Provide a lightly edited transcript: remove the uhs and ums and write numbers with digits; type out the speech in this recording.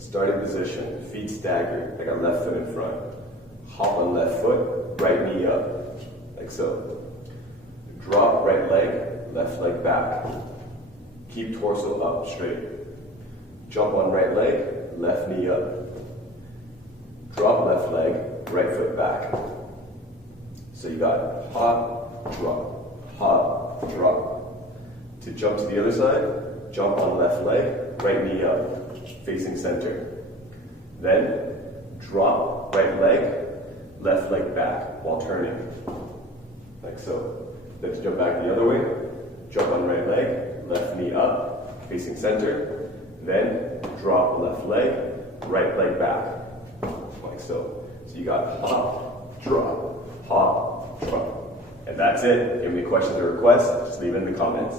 Starting position, feet staggered. I got left foot in front. Hop on left foot, right knee up, like so. Drop right leg, left leg back. Keep torso up, straight. Jump on right leg, left knee up. Drop left leg, right foot back. So you got hop, drop. To jump to the other side, jump on left leg, right knee up, facing center. Then drop right leg, left leg back while turning, like so. Then to jump back the other way, jump on right leg, left knee up, facing center. Then drop left leg, right leg back, like so. So you got hop, drop. And that's it. If you have any questions or requests, just leave it in the comments.